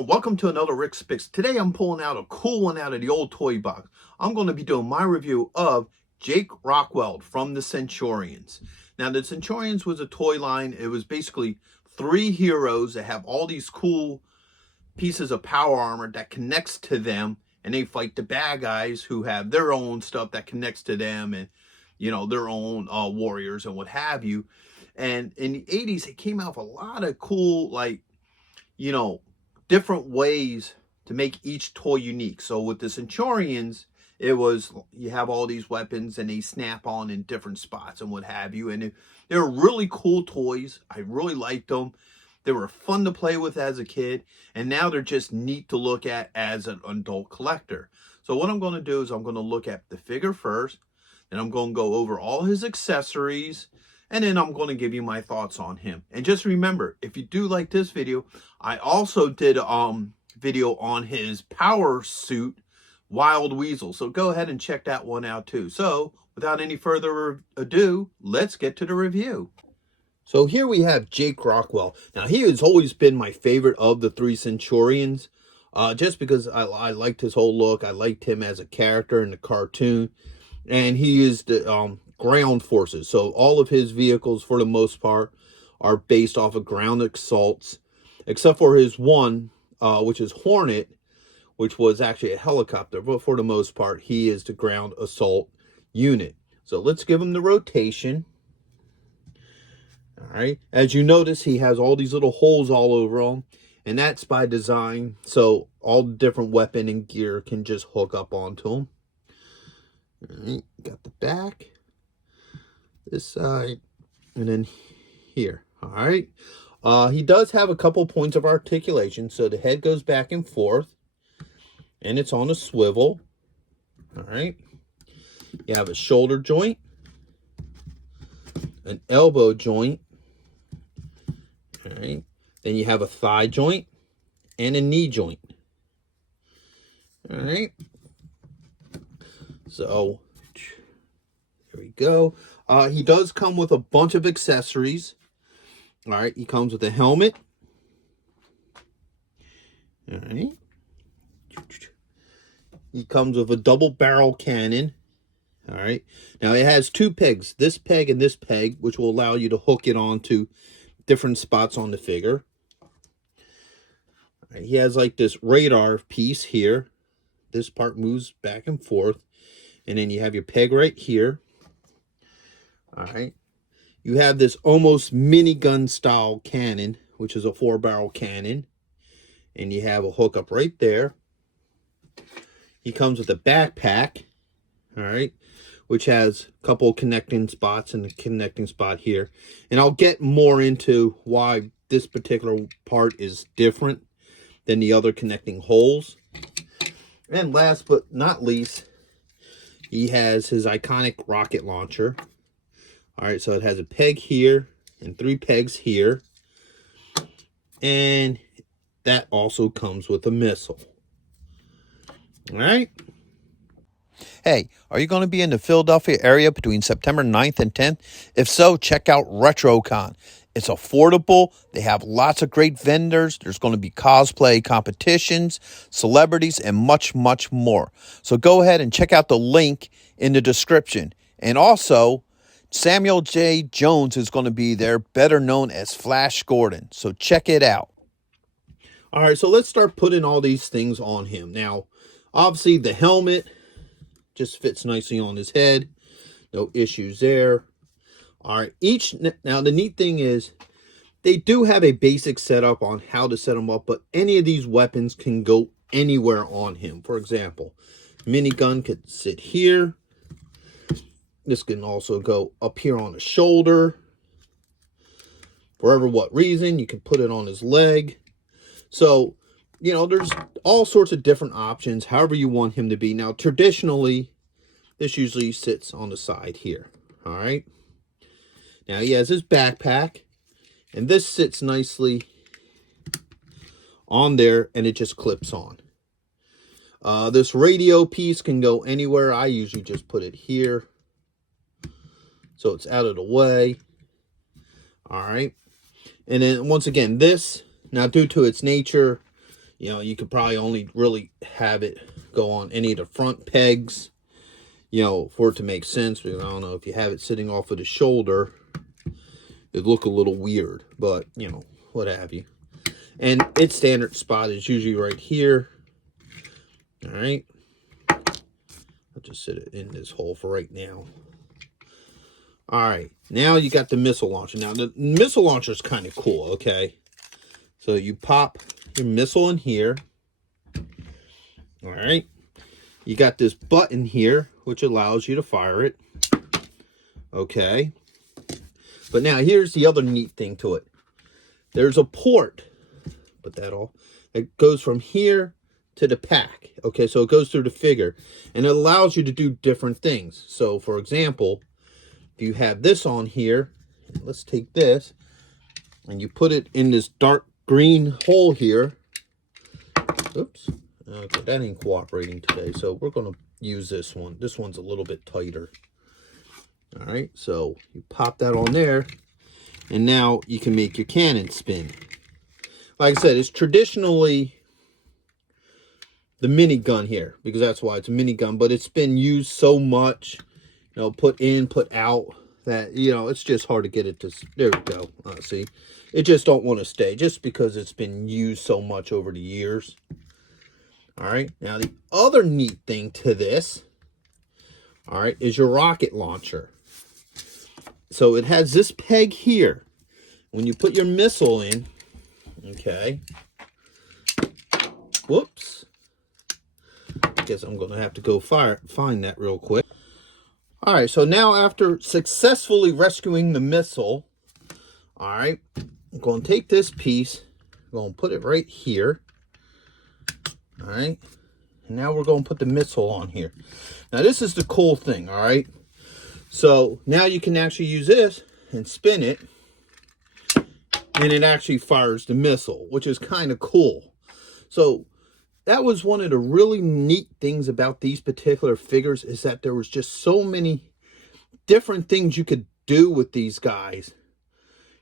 everyone, welcome to another Rick's Picks. Today I'm pulling out a cool one out of the old toy box. I'm going to be doing my review of Jake Rockwell from the Centurions. Now the Centurions was a toy line. It was basically 3 heroes that have all these cool pieces of power armor that connects to them, and they fight the bad guys who have their own stuff that connects to them, and you know, their own warriors and what have you. And in the 80s it came out with a lot of cool, like, you know, different ways to make each toy unique. So with the Centurions, it was, you have all these weapons and they snap on in different spots and what have you. And they were really cool toys. I really liked them. They were fun to play with as a kid. And now they're just neat to look at as an adult collector. So what I'm going to do is I'm going to look at the figure first. Then I'm going to go over all his accessories. And then I'm going to give you my thoughts on him. And just remember, if you do like this video, I also did a video on his power suit, Wild Weasel. So go ahead and check that one out too. So without any further ado, let's get to the review. So here we have Jake Rockwell. Now he has always been my favorite of the 3 Centurions. Just because I liked his whole look. I liked him as a character in the cartoon. And he is the ground forces. So all of his vehicles, for the most part, are based off of ground assaults, except for his one, which is Hornet, which was actually a helicopter. But for the most part, he is the ground assault unit. So let's give him the rotation. All right. As you notice, he has all these little holes all over him, and that's by design. So all the different weapon and gear can just hook up onto him. All right. Got the back, this side, and then here. All right. He does have a couple points of articulation. So the head goes back and forth, and it's on a swivel. All right. You have a shoulder joint, an elbow joint. All right. Then you have a thigh joint and a knee joint. All right. So there we go. He does come with a bunch of accessories. All right. He comes with a helmet. All right. He comes with a double barrel cannon. All right. Now it has 2 pegs, this peg and this peg, which will allow you to hook it onto different spots on the figure. All right. He has like this radar piece here. This part moves back and forth. And then you have your peg right here. All right. You have this almost minigun style cannon, which is a 4-barrel cannon. And you have a hookup right there. He comes with a backpack. All right. Which has a couple connecting spots and a connecting spot here. And I'll get more into why this particular part is different than the other connecting holes. And last but not least, he has his iconic rocket launcher. All right, so it has a peg here and 3 pegs here. And that also comes with a missile. All right. Hey, are you going to be in the Philadelphia area between September 9th and 10th? If so, check out RetroCon. It's affordable. They have lots of great vendors. There's going to be cosplay competitions, celebrities, and much, much more. So go ahead and check out the link in the description. And also, Samuel J. Jones is going to be there, better known as Flash Gordon. So check it out. All right, so let's start putting all these things on him. Now, obviously, the helmet just fits nicely on his head. No issues there. All right, now the neat thing is they do have a basic setup on how to set them up, but any of these weapons can go anywhere on him. For example, minigun could sit here. This can also go up here on the shoulder. For what reason, you can put it on his leg. So, you know, there's all sorts of different options, however you want him to be. Now, traditionally, this usually sits on the side here. All right. Now, he has his backpack, and this sits nicely on there, and it just clips on. This radio piece can go anywhere. I usually just put it here, so it's out of the way. All right. And then, once again, this, now due to its nature, You know, you could probably only really have it go on any of the front pegs, you know, for it to make sense. Because I don't know, if you have it sitting off of the shoulder, it'd look a little weird, but, you know, what have you. And its standard spot is usually right here. All right. I'll just sit it in this hole for right now. All right. Now you got the missile launcher. Now, the missile launcher is kind of cool, okay? So you pop your missile in here. All right. You got this button here, which allows you to fire it. Okay. But now here's the other neat thing to it. There's a port, but that goes from here to the pack. Okay, so it goes through the figure, and it allows you to do different things. So, for example, if you have this on here, let's take this, and you put it in this dark green hole here. Oops. Okay, that ain't cooperating today, so we're going to use this one. This one's a little bit tighter. All right, so you pop that on there, and now you can make your cannon spin. Like I said, it's traditionally the minigun here, because that's why it's a minigun, but it's been used so much, you know, put in, put out, that, you know, it's just hard to get it to, there we go. See, it just don't want to stay, just because it's been used so much over the years. All right, now the other neat thing to this, all right, is your rocket launcher. So it has this peg here. When you put your missile in, okay, whoops, I guess I'm going to have to go find that real quick. All right, so now after successfully rescuing the missile, all right, I'm going to take this piece, I'm going to put it right here. All right, and now we're going to put the missile on here. Now this is the cool thing, all right? So now you can actually use this and spin it, and it actually fires the missile, which is kind of cool. So that was one of the really neat things about these particular figures, is that there was just so many different things you could do with these guys,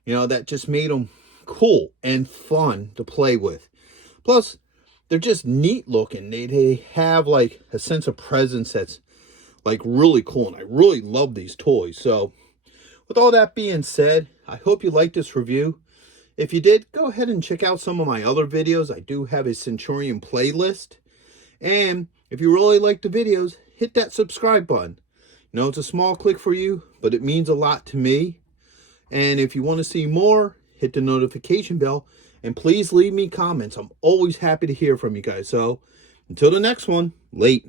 you know, that just made them cool and fun to play with. Plus, they're just neat looking. They have like a sense of presence that's like really cool, and I really love these toys. So with all that being said, I hope you liked this review. If you did, go ahead and check out some of my other videos. I do have a Centurion playlist. And if you really like the videos, hit that subscribe button. You know, it's a small click for you, but it means a lot to me. And if you want to see more, hit the notification bell. And please leave me comments. I'm always happy to hear from you guys. So until the next one, late.